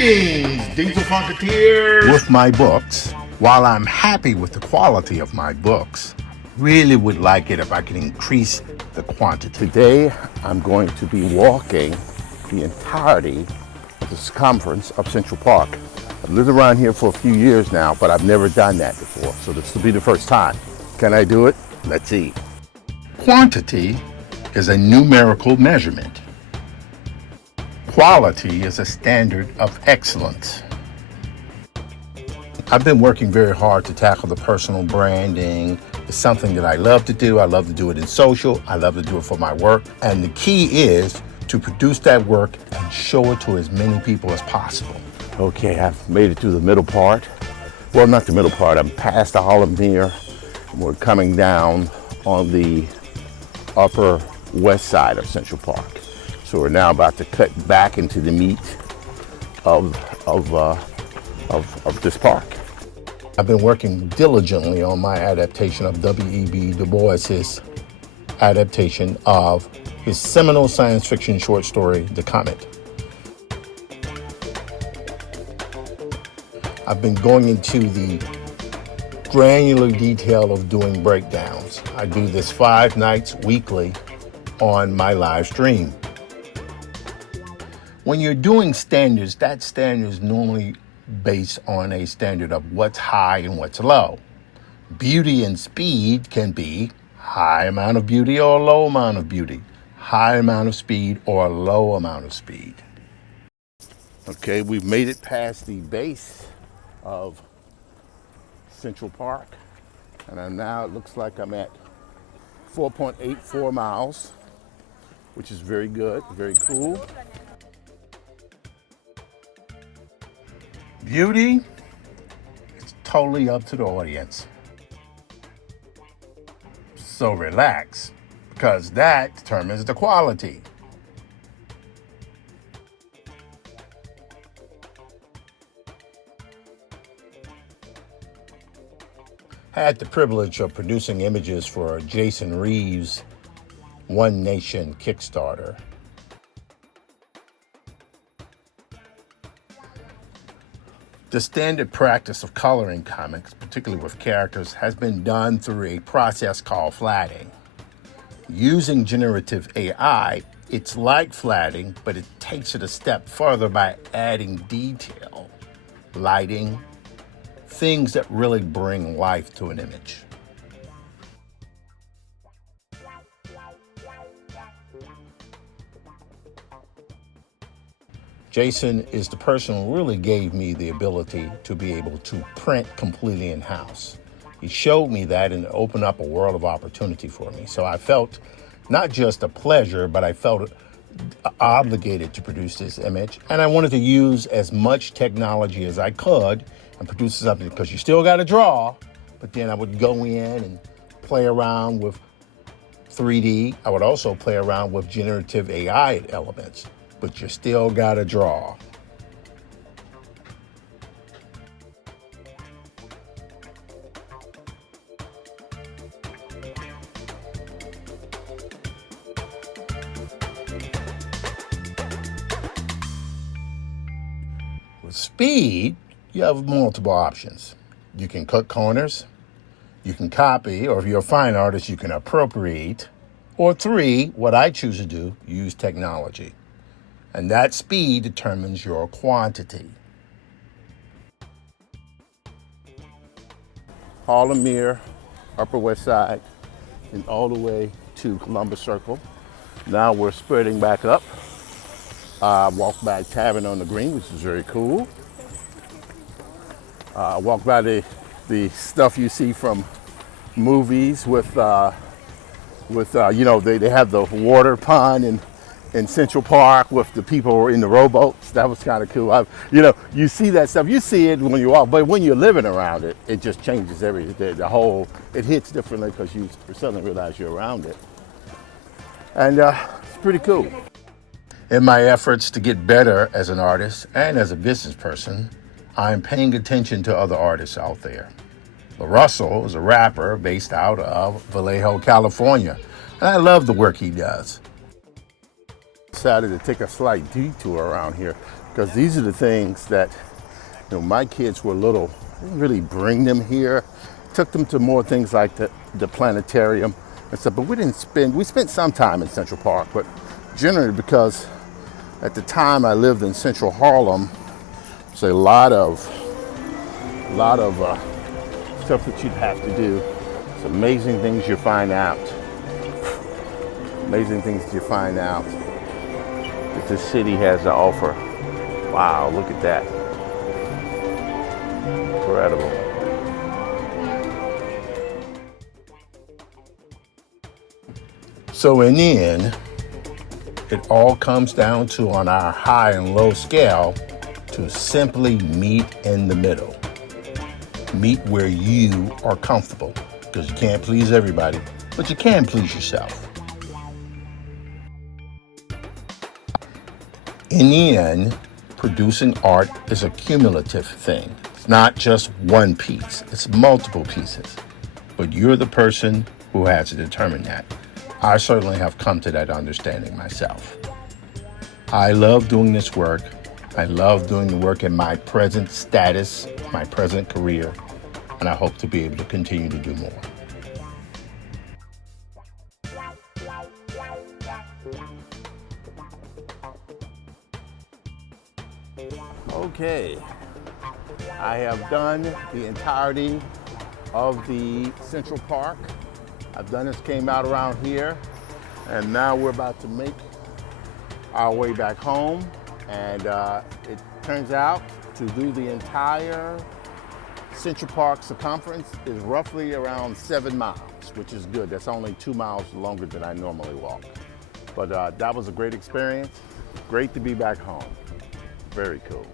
Greetings, Dieselfunk here. With my books, while I'm happy with the quality of my books, really would like it if I could increase the quantity. Today, I'm going to be walking the entirety of the circumference of Central Park. I've lived around here for a few years now, but I've never done that before, so this will be the first time. Can I do it? Let's see. Quantity is a numerical measurement. Quality is a standard of excellence. I've been working very hard to tackle the personal branding. It's something that I love to do. I love to do it in social. I love to do it for my work. And the key is to produce that work and show it to as many people as possible. Okay, I've made it to the middle part. Well, not the middle part. I'm past the Harlem Mirror. We're coming down on the upper west side of Central Park. So we're now about to cut back into the meat of this park. I've been working diligently on my adaptation of W.E.B. Du Bois's adaptation of his seminal science fiction short story, The Comet. I've been going into the granular detail of doing breakdowns. I do this 5 nights weekly on my live stream. When you're doing standards, that standard is normally based on a standard of what's high and what's low. Beauty and speed can be high amount of beauty or low amount of beauty, high amount of speed or low amount of speed. Okay, we've made it past the base of Central Park, and now it looks like I'm at 4.84 miles, which is very good, very cool. Beauty, it's totally up to the audience. So relax, because that determines the quality. I had the privilege of producing images for Jason Reeves' One Nation Kickstarter. The standard practice of coloring comics, particularly with characters, has been done through a process called flatting. Using generative AI, it's like flatting, but it takes it a step further by adding detail, lighting, things that really bring life to an image. Jason is the person who really gave me the ability to be able to print completely in-house. He showed me that and opened up a world of opportunity for me. So I felt not just a pleasure, but I felt obligated to produce this image. And I wanted to use as much technology as I could and produce something, because you still got to draw, but then I would go in and play around with 3D. I would also play around with generative AI elements, but you still got to draw. With speed, you have multiple options. You can cut corners, you can copy, or if you're a fine artist, you can appropriate. Or 3, what I choose to do, use technology. And that speed determines your quantity. Harlem Mirror, Upper West Side, and all the way to Columbus Circle. Now we're spreading back up. Walk by Tavern on the Green, which is very cool. Walk by the stuff you see from movies with you know, they have the water pond in Central Park with the people in the rowboats. That was kind of cool. You know, you see that stuff. You see it when you walk, but when you're living around it, it just changes everything. The whole, it hits differently because you suddenly realize you're around it. And it's pretty cool. In my efforts to get better as an artist and as a business person, I'm paying attention to other artists out there. LaRussell is a rapper based out of Vallejo, California, and I love the work he does. Decided to take a slight detour around here because these are the things that, my kids were little. I didn't really bring them here. Took them to more things like the planetarium and stuff, but we spent some time in Central Park, but generally because at the time I lived in Central Harlem, there's a lot of stuff that you'd have to do. It's amazing things you find out. Amazing things that you find out that this city has to offer. Wow, look at that. Incredible. So in the end, it all comes down to, on our high and low scale, to simply meet in the middle. Meet where you are comfortable, because you can't please everybody, but you can please yourself. In the end, producing art is a cumulative thing. It's not just one piece, it's multiple pieces. But you're the person who has to determine that. I certainly have come to that understanding myself. I love doing this work. I love doing the work in my present status, my present career, and I hope to be able to continue to do more. Okay, I have done the entirety of the Central Park. I've done this, came out around here, and now we're about to make our way back home. And it turns out to do the entire Central Park circumference is roughly around 7 miles, which is good. That's only 2 miles longer than I normally walk. But that was a great experience. Great to be back home. Very cool.